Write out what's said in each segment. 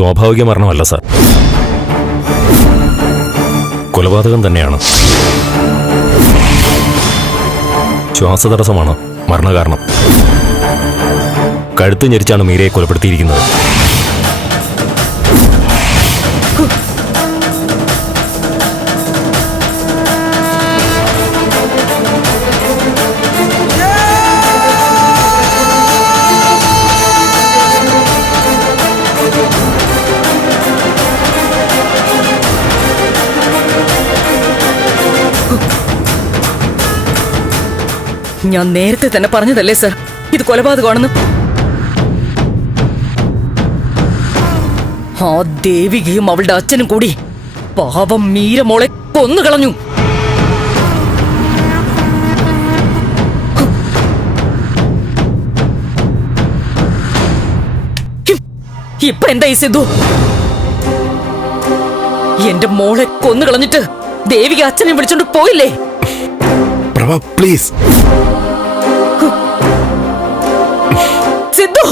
സ്വാഭാവിക മരണമല്ല സാർ, കൊലപാതകം തന്നെയാണ്. ശ്വാസതടസ്സമാണ് മരണകാരണം. കഴുത്ത് ഞെരിച്ചാണ് മീരയെ കൊലപ്പെടുത്തിയിരിക്കുന്നത്. ഞാൻ നേരത്തെ തന്നെ പറഞ്ഞതല്ലേ സർ, ഇത് കൊലപാതകമാണെന്ന്. ആ ദേവികയും അവളുടെ അച്ഛനും കൂടി പാവം മീരമോളെ കൊന്നുകളഞ്ഞു. ഇപ്പൊ എന്തായി സിദ്ധു? എന്റെ മോളെ കൊന്നുകളഞ്ഞിട്ട് ദേവിക അച്ഛനെ വിളിച്ചോണ്ട് പോയില്ലേ? പ്രഭ പ്ലീസ്. സിദ്ധു,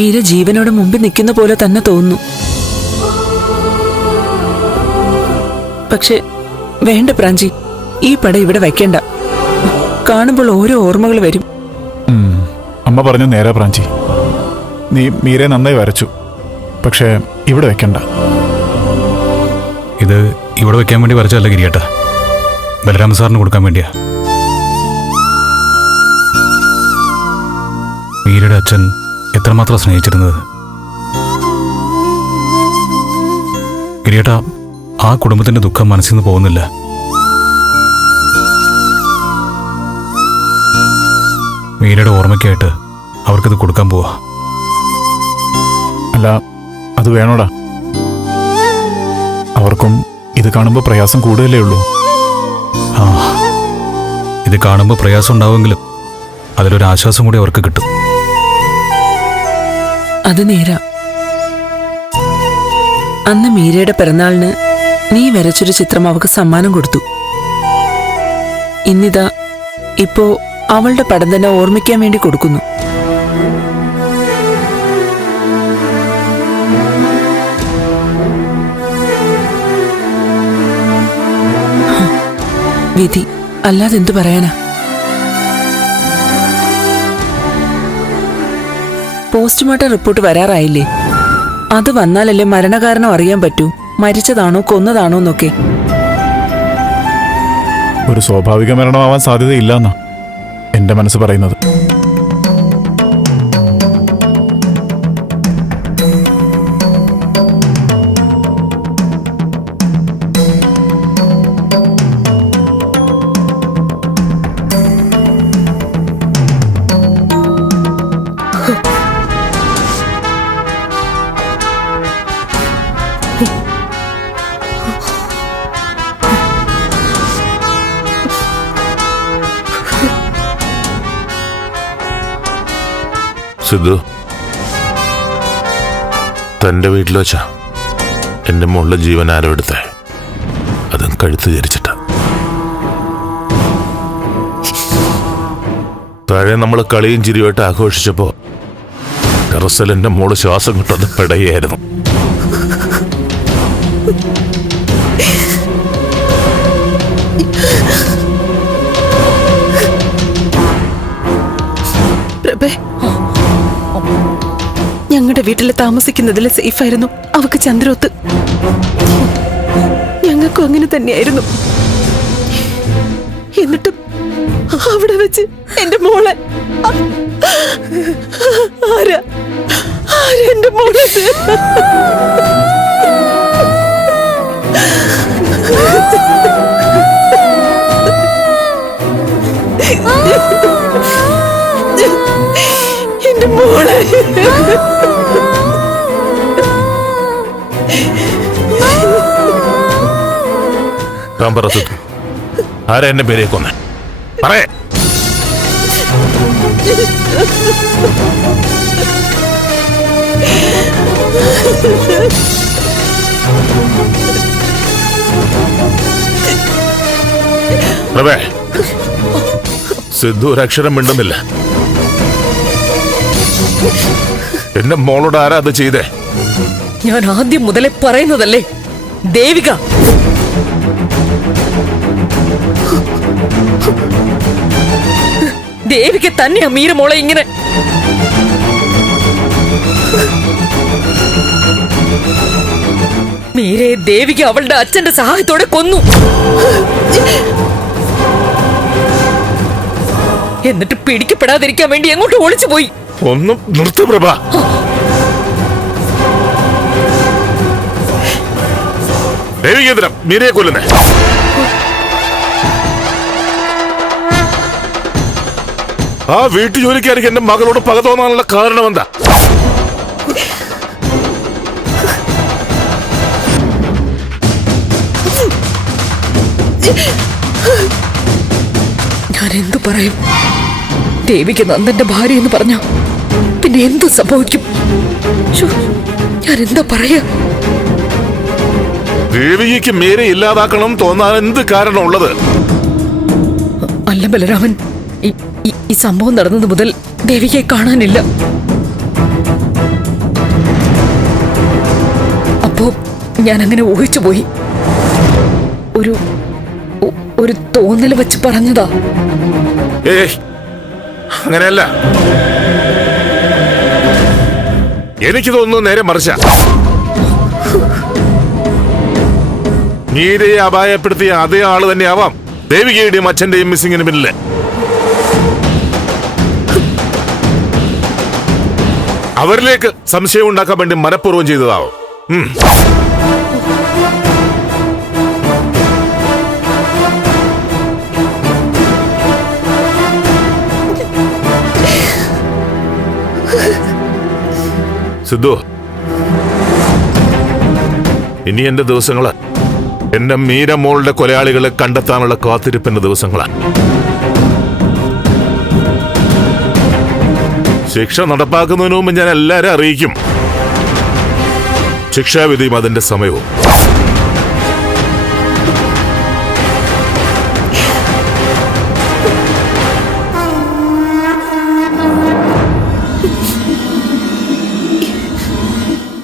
മീര ജീവനോട് മുമ്പിൽ നിൽക്കുന്ന പോലെ തന്നെ തോന്നുന്നു. പക്ഷെ വേണ്ട പ്രാഞ്ചി, ഈ പട ഇവിടെ വെക്കണ്ട. കാണുമ്പോൾ ഓരോ ഓർമ്മകൾ വരും. അമ്മ പറഞ്ഞു നേരെ പ്രാഞ്ചി. നീ മീരെ നന്നായി വരച്ചു, പക്ഷേ ഇവിടെ വെക്കണ്ട. ഇത് ഇവിടെ വെക്കാൻ വേണ്ടി വരച്ചതല്ല ഗിരിയേട്ടാ, ബലരാമ സാറിന് കൊടുക്കാൻ വേണ്ടിയാ. മീരയുടെ അച്ഛൻ എത്രമാത്രം സ്നേഹിച്ചിരുന്നത്. ഗിരിയേട്ടാ, ആ കുടുംബത്തിന്റെ ദുഃഖം മനസ്സിൽ നിന്ന് പോകുന്നില്ല. മീരയുടെ ഓർമ്മയ്ക്കായിട്ട് അവർക്കിത് കൊടുക്കാൻ പോവാ. അല്ല, അത് വേണോടാ. അവർക്കും ഇത് കാണുമ്പോൾ പ്രയാസം കൂടുതലേ ഉള്ളൂ. ആ, ഇത് കാണുമ്പോൾ പ്രയാസം ഉണ്ടാവുമെങ്കിലും അതിലൊരു ആശ്വാസം കൂടി അവർക്ക് കിട്ടും. അത് നേരാ. അന്ന് മീരയുടെ പിറന്നാളിന് നീ വരച്ചൊരു ചിത്രം അവൾക്ക് സമ്മാനം കൊടുത്തു. ഇന്നിതാ ഇപ്പോ അവളുടെ പടം തന്നെ ഓർമ്മിക്കാൻ വേണ്ടി കൊടുക്കുന്നു. വിധി, അല്ലാതെ എന്തു പറയാനാ. പോസ്റ്റ്മോർട്ടം റിപ്പോർട്ട് വരാറായില്ലേ? അത് വന്നാലല്ലേ മരണകാരണം അറിയാൻ പറ്റൂ, മരിച്ചതാണോ കൊന്നതാണോ എന്നൊക്കെ. ഒരു സ്വാഭാവിക മരണമാവാൻ സാധ്യതയില്ലെന്നാ എന്റെ മനസ്സ് പറയുന്നത്. സിദ്ധു, തൻ്റെ വീട്ടിൽ വെച്ചാ എൻ്റെ മുകളിലെ ജീവൻ ആരോ എടുത്തേ, അതും കഴുത്ത് ധരിച്ചിട്ട. താഴെ നമ്മൾ കളിയും ചിരിയുമായിട്ട് ആഘോഷിച്ചപ്പോ ടെറസിൽ എൻ്റെ മോള് ശ്വാസം കിട്ടുന്നത് പെടയായിരുന്നു. ഞങ്ങളുടെ വീട്ടിൽ താമസിക്കുന്നതിൽ സേഫായിരുന്നു അവക്ക് ചന്ദ്രോത്ത്. ഞങ്ങൾക്കും അങ്ങനെ തന്നെയായിരുന്നു. എന്നിട്ടും അവിടെ വെച്ച് എന്റെ മോളെ ആരാ എന്റെ മോളെ എന്റെ മോളെ താൻ പറ സിദ്ധു, ആരാ എന്നെ പേരെ കൊന്നേ? പറയേ. പ്രഭേ, സിദ്ധു ഒരക്ഷരം മിണ്ടുന്നില്ല. എന്റെ മോളോട് ആരാ അത് ചെയ്തേ? ഞാൻ ആദ്യം മുതലേ പറയുന്നതല്ലേ, ദേവിക. ദേവിക തന്നെയാ മീരമോളെ ഇങ്ങനെ. മീരയെ ദേവിക അവളുടെ അച്ഛന്റെ സഹായത്തോടെ കൊന്നു. എന്നിട്ട് പിടിക്കപ്പെടാതിരിക്കാൻ വേണ്ടി എങ്ങോട്ട് ഒളിച്ചു പോയി. ഒന്നും നിർത്ത് പ്രഭ. ദേവികേന്ദ്രം മീരയെ കൊല്ലുന്നേ. ആ വീട്ടു ജോലിക്കാർക്ക് എന്റെ മകളോട് പക തോന്നാനുള്ള കാരണം എന്താ? ഞാൻ എന്തു പറയും? ദേവിക്ക് നന്ദന്റെ ഭാര്യ എന്ന് പറഞ്ഞ പിന്നെ എന്തു സംഭവിക്കും? ഞാൻ എന്താ പറയാ? ദേവികയ്ക്ക് മീരെ ഇല്ലാതാക്കണം തോന്നാൻ എന്ത് കാരണമുള്ളത്? അല്ല ബലരാമൻ, ഈ സംഭവം നടന്നത് മുതൽ ദേവികയെ കാണാനില്ല. അപ്പോ ഞാൻ അങ്ങനെ ഊഹിച്ചു പോയി. ഒരു തോന്നൽ വെച്ച് പറഞ്ഞതാ. ഏയ്, അങ്ങനെയല്ല. എനിക്ക് തോന്നുന്നു നേരെ മറിച്ച. മീരയെ അപായപ്പെടുത്തിയ അതേ ആള് തന്നെയാവാം ദേവികയുടെയും അച്ഛന്റെയും മിസ്സിങ്ങിന് പിന്നില്. അവരിലേക്ക് സംശയം ഉണ്ടാക്കാൻ വേണ്ടി മനഃപൂർവ്വം ചെയ്തതാവും. സിദ്ധു, ഇനി എന്റെ ദിവസങ്ങള് എന്റെ മീരമോളുടെ കൊലയാളികളെ കണ്ടെത്താനുള്ള കാത്തിരിപ്പിന്റെ ദിവസങ്ങളാണ്. ശിക്ഷ നടപ്പാക്കുന്നതിന് മുമ്പ് ഞാൻ എല്ലാവരും അറിയിക്കും. ശിക്ഷാവിധിയും അതിന്റെ സമയവും.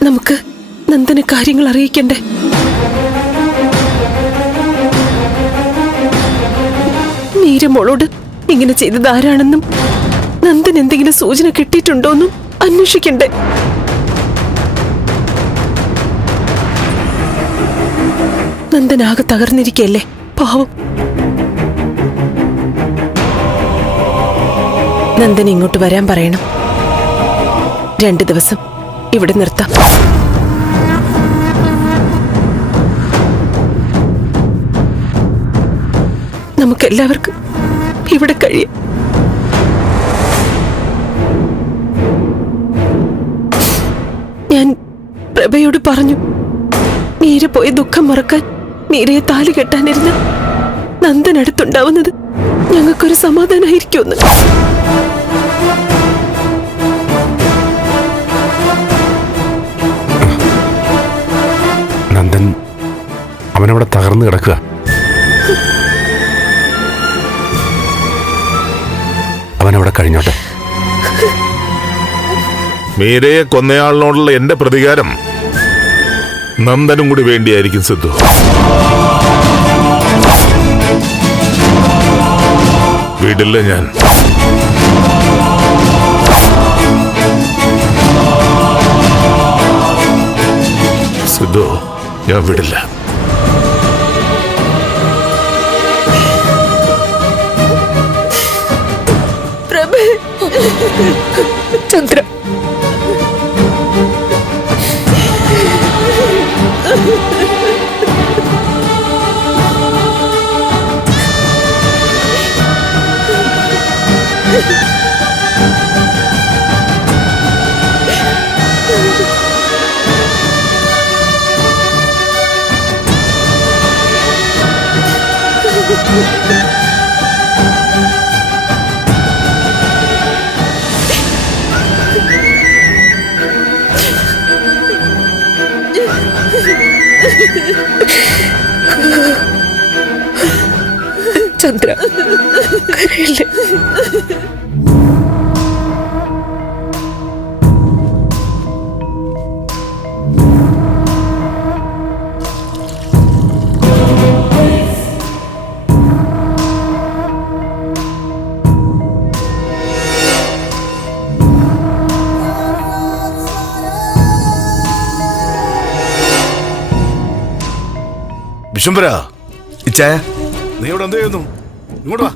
നമുക്ക് നന്ദന് കാര്യങ്ങൾ അറിയിക്കണ്ടേ? മീരമോളോട് ഇങ്ങനെ ചെയ്തത് ആരാണെന്നും നന്ദൻ എന്തെങ്കിലും സൂചന കിട്ടിയിട്ടുണ്ടോന്നും അന്വേഷിക്കണ്ടേ? നന്ദനാകെ തകർന്നിരിക്കല്ലേ, പാവം. നന്ദൻ ഇങ്ങോട്ട് വരാൻ പറയണം. 2 ദിവസം ഇവിടെ നിർത്താം. നമുക്കെല്ലാവർക്കും ഇവിടെ കഴിയാം. ഞാൻ പ്രഭയോട് പറഞ്ഞു, മീര പോയ ദുഃഖം മറക്കാൻ മീരയെ താലി കെട്ടാനിരുന്ന നന്ദൻ അടുത്തുണ്ടാവുന്നത് ഞങ്ങൾക്കൊരു സമാധാനമായിരിക്കുമെന്ന്. തകർന്നു കിടക്കുക. അവനവിടെ കഴിഞ്ഞോട്ടെ. മീരയെ കൊന്നയാളിനോടുള്ള എന്റെ പ്രതികാരം നന്ദനും കൂടി വേണ്ടിയായിരിക്കും സിദ്ധു. വിടില്ല ഞാൻ. സിദ്ധു, ഞാൻ വിടില്ല. ചന്ദ്ര, ചന്ദ്ര, കരയില്ലേ? വിശ്വംഭര, ഇച്ചായ, നീ ഇവിടെ എന്ത് ചെയ്യുന്നു? ഇങ്ങോട്ട് വാ.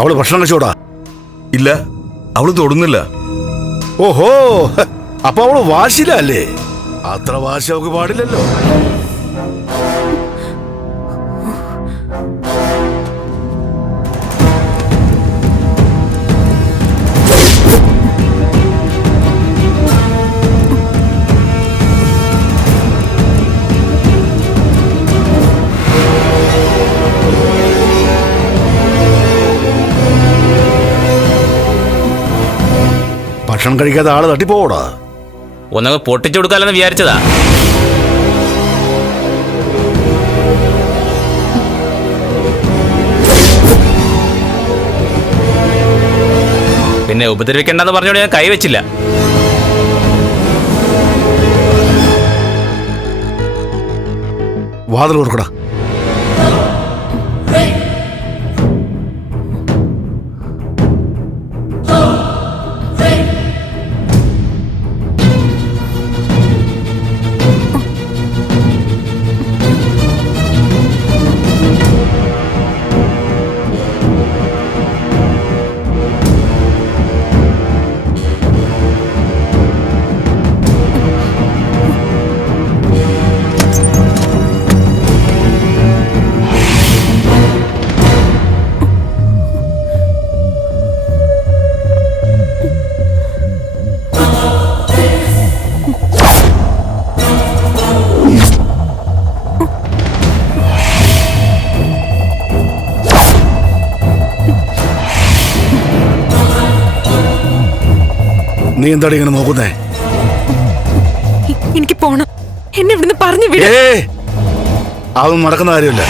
അവള് ഭക്ഷണം കഴിച്ചോടാ? ഇല്ല, അവള് തൊടുന്നില്ല. ഓഹോ, അപ്പൊ അവള് വാശിലല്ലേ? അത്ര വാശി അവൾക്ക് പാടില്ലല്ലോ. ഭക്ഷണം കഴിക്കാതെ ആള് തട്ടിപ്പോടാ. ഒന്നങ്ങ് പൊട്ടിച്ചു കൊടുക്കാലെന്ന് വിചാരിച്ചതാ. പിന്നെ ഉപദ്രവിക്കണ്ടെന്ന് പറഞ്ഞോട് ഞാൻ കൈവച്ചില്ല. വാതിൽ ഓർക്കടാ. നീ എന്താണ് ഇങ്ങനെ നോക്കുന്നേ? എനിക്ക് പോണം. എന്നെ ഇവിടുന്ന് പറഞ്ഞു വിട. അതൊന്നും നടക്കുന്ന കാര്യമല്ല.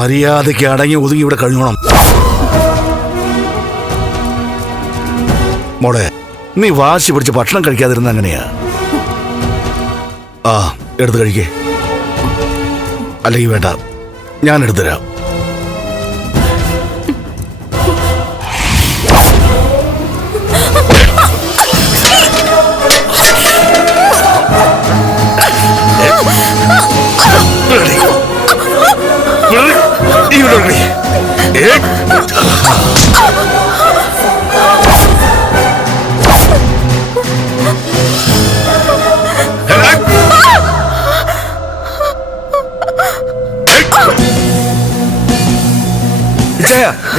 മര്യാദയ്ക്ക് അടങ്ങി ഒതുങ്ങി ഇവിടെ കഴിഞ്ഞോണം. മോളെ, നീ വാശി പിടിച്ച് ഭക്ഷണം കഴിക്കാതിരുന്ന അങ്ങനെയാ. ആ, എടുത്ത് കഴിക്കേ. അല്ലെങ്കിൽ വേണ്ട, ഞാൻ എടുത്തുതരാം.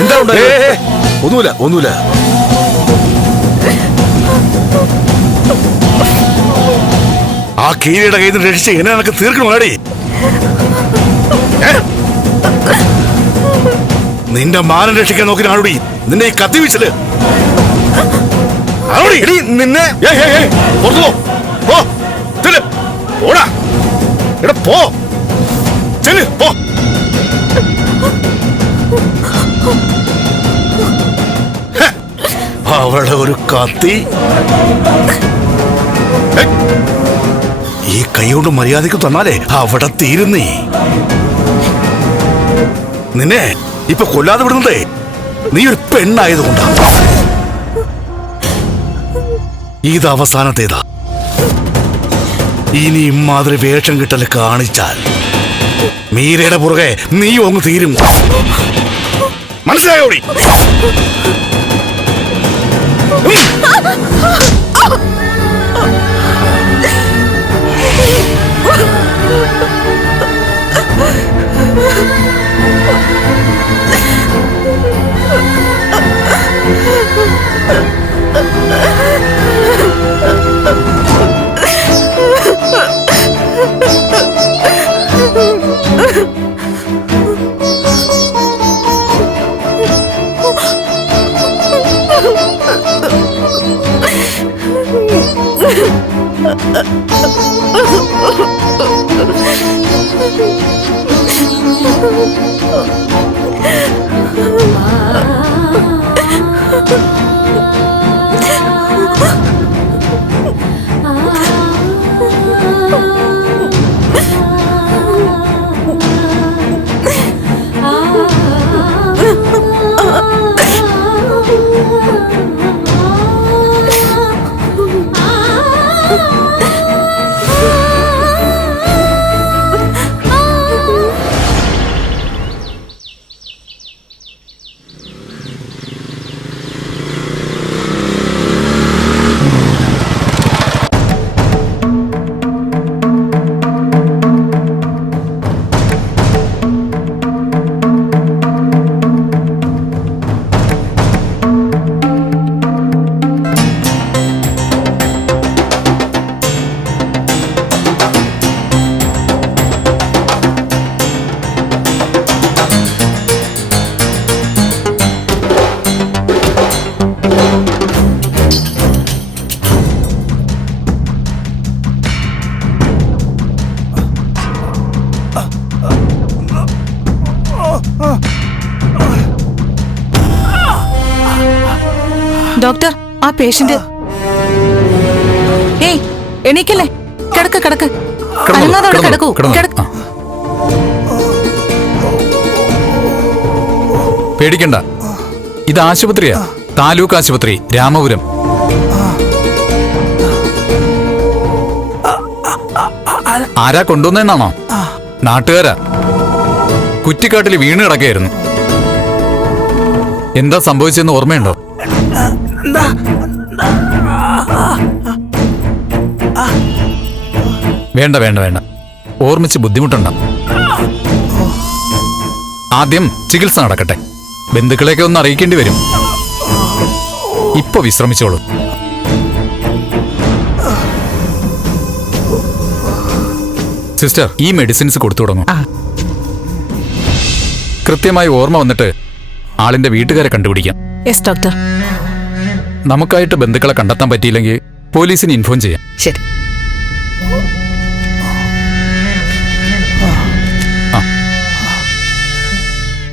എന്താ ഒന്നുമില്ല, ഒന്നുമില്ല. ആ കീരിയുടെ കയ്യിൽ നിന്ന് രക്ഷിച്ച് എന്നെ നിനക്ക് തീർക്കണോടി. നിന്റെ മാനം രക്ഷിക്കാൻ നോക്കി ആളുടി നിന്നെ ഈ കത്തി വീശല്. നിന്നെ പോ ചെല് പോ. അവളുടെ ഒരു കത്തി ഈ കൈ കൊണ്ട് മര്യാദക്ക് തന്നാലേ അവിടെ തീരുന്നേ. നിന്നെ ഇപ്പൊ കൊല്ലാതെ വിടുന്നതേ നീ ഒരു പെണ്ണായതുകൊണ്ടാ. ഇത് അവസാനത്തേതാ. ഇനി ഇമ്മാതിരി വേഷം കിട്ടല് കാണിച്ചാൽ മീരയുടെ പുറകെ നീ ഒന്ന് തീരും. മനസ്സിലായോടി? ഡോക്ടർ, ആ പേഷ്യന്റ്. ഏയ് എണീക്കല്ലേ, കിടക്ക് കിടക്ക്. അനങ്ങാതെ അവിടെ കിടക്കൂ. പേടിക്കണ്ട, ഇത് ആശുപത്രിയാ. താലൂക്ക് ആശുപത്രി, രാമപുരം. ആരാ കൊണ്ടുവന്നെന്നാണോ? നാട്ടുകാരാ. കുറ്റിക്കാട്ടിൽ വീണ് കിടക്കുകയായിരുന്നു. എന്താ സംഭവിച്ചെന്ന് ഓർമ്മയുണ്ടോ? വേണ്ട വേണ്ട വേണ്ട, ഓർമ്മിച്ച് ബുദ്ധിമുട്ടുണ്ട. ആദ്യം ചികിത്സ നടക്കട്ടെ. ബന്ധുക്കളെയൊക്കെ ഒന്ന് അറിയിക്കേണ്ടി വരും. ഇപ്പൊ വിശ്രമിച്ചോളൂ. സിസ്റ്റർ, ഈ മെഡിസിൻസ് കൊടുത്തു തുടങ്ങും. കൃത്യമായി ഓർമ്മ വന്നിട്ട് ആളിന്റെ വീട്ടുകാരെ കണ്ടുപിടിക്കാം. Yes doctor. നമുക്കായിട്ട് ബന്ധുക്കളെ കണ്ടെത്താൻ പറ്റിയില്ലെങ്കിൽ പോലീസിന് ഇൻഫോം ചെയ്യാം. ശരി.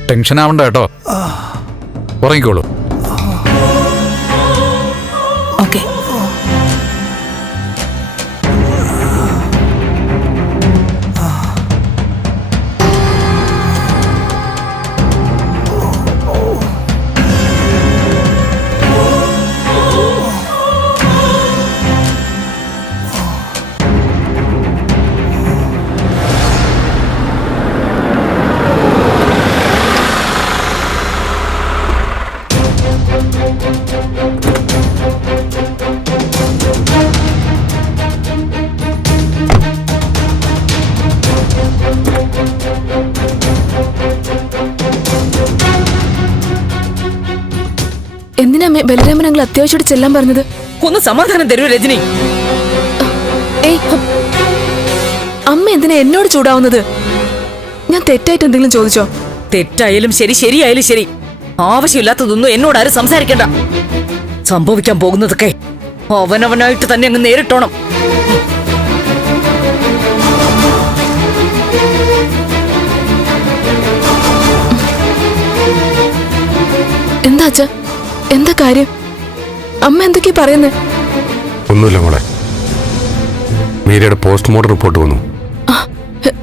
ടെൻഷൻ ആവണ്ട കേട്ടോ. ഉറങ്ങിക്കോളൂ. ഓക്കെ. എന്തിനാ ബലരാമൻ അങ്ങൾ അത്യാവശ്യമായിട്ട് ചെല്ലാൻ പറഞ്ഞത്? ഒന്ന് സമാധാനം തരൂ രജനി. ഏയ് അമ്മ എന്തിനാ എന്നോട് ചൂടാവുന്നത്? ഞാൻ തെറ്റായിട്ട് എന്തെങ്കിലും ചോദിച്ചോ? തെറ്റായാലും ശരി, ശരിയായാലും ശരി, ആവശ്യമില്ലാത്തതൊന്നും എന്നോട് ആരും സംസാരിക്കണ്ട. സംഭവിക്കാൻ പോകുന്നതൊക്കെ അവനവനായിട്ട് തന്നെ അങ്ങ് നേരിട്ടോണം. എന്താ അച്ഛാ, എന്താ കാര്യം? അമ്മ എന്തൊക്കെയാ പറയുന്നേ? ഒന്നുമില്ല മോളെ, മീരയുടെ പോസ്റ്റ്മോർട്ടം റിപ്പോർട്ട് വന്നു.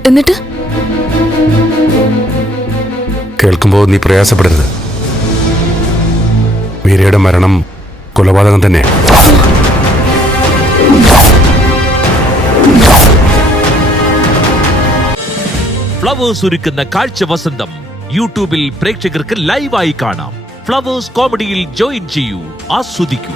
എന്നിട്ട് കേൾക്കുമ്പോൾ നീ പ്രയാസപ്പെടരുത്. മീരയുടെ മരണം കൊലപാതകം തന്നെയാണ്. ഫ്ലവേഴ്സ് ഒരുക്കുന്ന കാഴ്ച വസന്തം യൂട്യൂബിൽ പ്രേക്ഷകർക്ക് ലൈവായി കാണാം. ഫ്ലവേഴ്സ് കോമഡിയിൽ ജോയിൻ ചെയ്യൂ, ആസ്വദിക്കൂ.